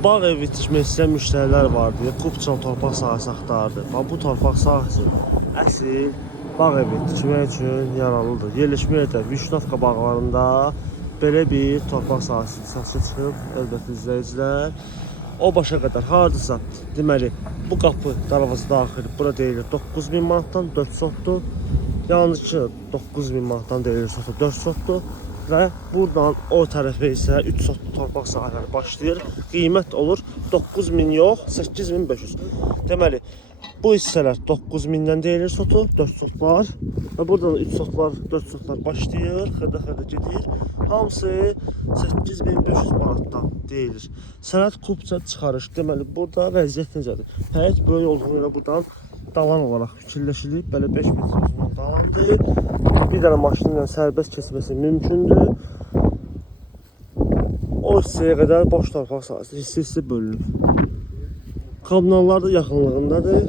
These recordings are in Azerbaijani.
Bağ evi tikmək istəyən müştərilər vardı. Kupçal torpaq sahəsi axtardı. Bu torpaq sahəsi əsl bağ evi tikmək üçün yaralıdır. Yerləşmə yerdə Vişnovka bağlarında belə bir torpaq sahəsi satışa çıxıb, əlbəttə izləyicilər. O başa qədər hardasa, deməli, bu qapı darvazı daxil, bura deyilir 9000 manatdan 4 sotdur. Yalnız ki 9000 manatdan deyilir sotu 4 sotdur. Və buradan o tərəfə isə 3 sotlu torpaq sahələri başlayır. Qiymət olur 9000 yox, 8500. Deməli, bu hissələr 9000-dən deyilir sotu, 4 sotlar. Və buradan 3 sotlar, 4 sotlar başlayır, xırda-xırda gedir. Hamısı 8500 manatdan deyilir. Sənəd kupça çıxarış. Deməli, burada vəziyyət necədir? Həyət böyük olduğu ilə buradan dalan olaraq fikirləşilib. Belə 5 metr uzunluğunda dalandır. Bir dənə maşınla sərbəst keçməsi mümkündür. O hissəyə qədər boş torpaq sahəsi hissə bölünür. Kommunallar da yaxınlığındadır.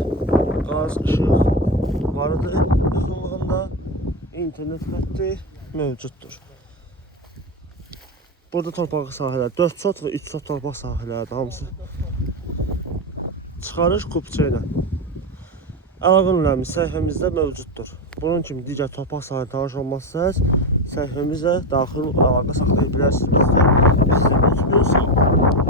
Qaz, işıq vardır yaxınlığında. İnternet xətti mövcuddur. Burada torpaq sahələri 4 sot və 3 sot torpaq sahələri hamısı çıxarış kupça ilə. Əlaqə nömrəmiz səhifəmizdə mövcuddur. Bunun kimi digər torpaq sahələri tanış olmazsanız, səhifəmizlə daxil əlaqə saxlaya bilərsiniz. Bizə unutmayın, sağ olun.